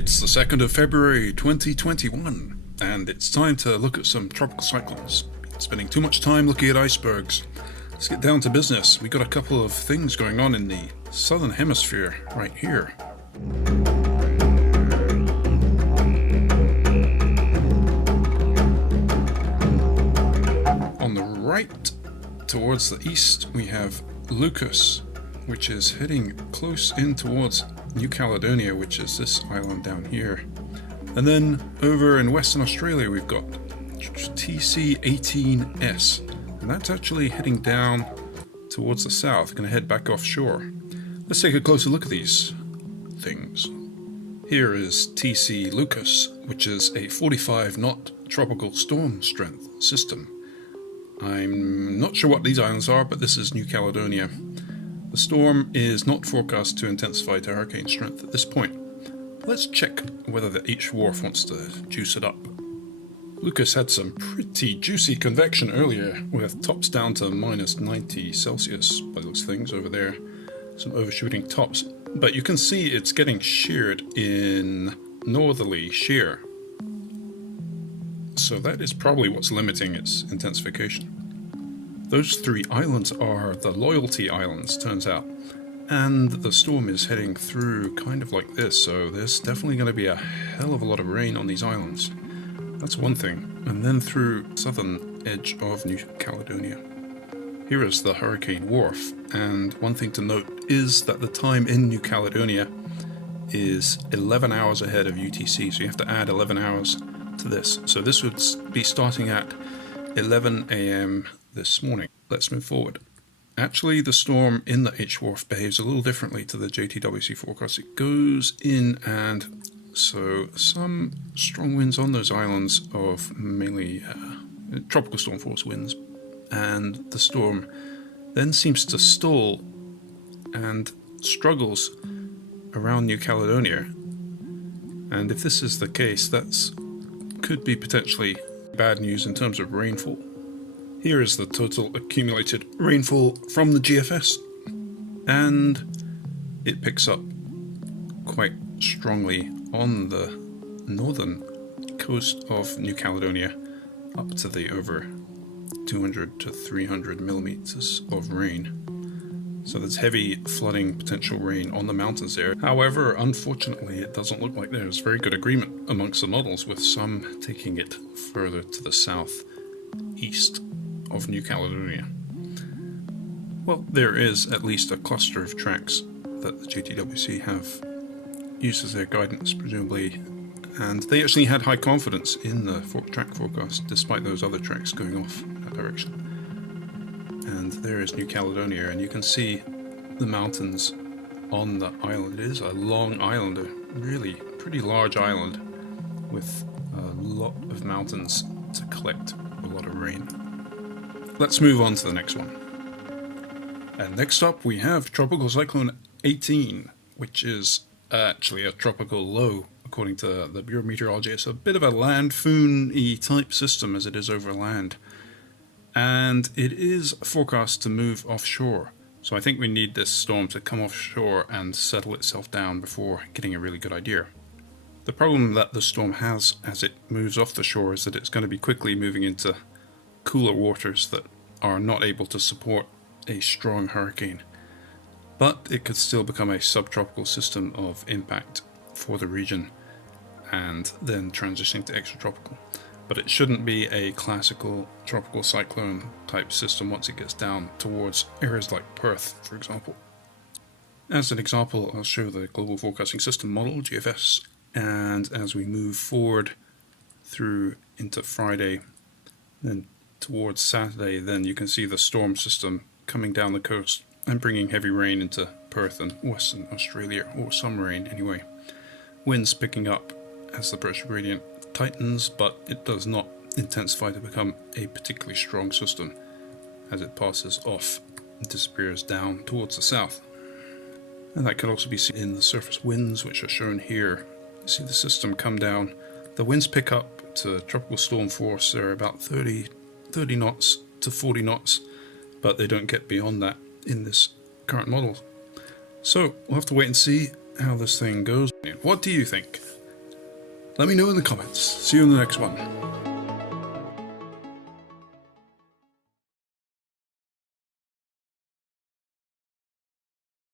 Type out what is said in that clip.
It's the 2nd of February 2021, and it's time to look at some tropical cyclones. Spending too much time looking at icebergs. Let's get down to business. We got a couple of things going on in the southern hemisphere right here. On the right, towards the east, we have Lucas, which is heading close in towards New Caledonia, which is this island down here. And then over in Western Australia, we've got TC18S, and that's actually heading down towards the south, going to head back offshore. Let's take a closer look at these things. Here is TC Lucas, which is a 45-knot tropical storm strength system. I'm not sure what these islands are, but this is New Caledonia. The storm is not forecast to intensify to hurricane strength at this point. Let's check whether the H Wharf wants to juice it up. Lucas had some pretty juicy convection earlier, with tops down to minus 90 Celsius by those things over there. Some overshooting tops. But you can see it's getting sheared in northerly shear. So that is probably what's limiting its intensification. Those three islands are the Loyalty Islands, turns out. And the storm is heading through kind of like this, so there's definitely going to be a hell of a lot of rain on these islands. That's one thing. And then through southern edge of New Caledonia. Here is the Hurricane Wharf, and one thing to note is that the time in New Caledonia is 11 hours ahead of UTC, so you have to add 11 hours to this. So this would be starting at 11 AM this morning. Let's move forward. Actually, the storm in the H Wharf behaves a little differently to the JTWC forecast. It goes in, and so some strong winds on those islands of mainly tropical storm force winds, and the storm then seems to stall and struggles around New Caledonia. And if this is the case, that's could be potentially bad news in terms of rainfall. Here is the total accumulated rainfall from the GFS, and it picks up quite strongly on the northern coast of New Caledonia, up to the over 200 to 300 millimeters of rain. So there's heavy flooding potential rain on the mountains there. However, unfortunately, it doesn't look like there's very good agreement amongst the models, with some taking it further to the southeast of New Caledonia. Well, there is at least a cluster of tracks that the JTWC have used as their guidance, presumably, and they actually had high confidence in the track forecast, despite those other tracks going off that direction. And there is New Caledonia, and you can see the mountains on the island. It is a long island, a really pretty large island, with a lot of mountains to collect a lot of rain. Let's move on to the next one. And next up we have Tropical Cyclone 18, which is actually a tropical low, according to the Bureau of Meteorology. It's a bit of a landfoon-y type system as it is over land. And it is forecast to move offshore. So I think we need this storm to come offshore and settle itself down before getting a really good idea. The problem that the storm has as it moves off the shore is that it's going to be quickly moving into cooler waters that are not able to support a strong hurricane. But it could still become a subtropical system of impact for the region, and then transitioning to extratropical. But it shouldn't be a classical tropical cyclone type system once it gets down towards areas like Perth, for example. As an example, I'll show the Global Forecasting System model, GFS, and as we move forward through into Friday, then towards Saturday, then you can see the storm system coming down the coast and bringing heavy rain into Perth and Western Australia, or some rain anyway. Winds picking up as the pressure gradient tightens, but it does not intensify to become a particularly strong system as it passes off and disappears down towards the south. And that can also be seen in the surface winds, which are shown here. You see the system come down. The winds pick up to tropical storm force. They're about 30 knots to 40 knots, but they don't get beyond that in this current model. So we'll have to wait and see how this thing goes. What do you think? Let me know in the comments. See you in the next one.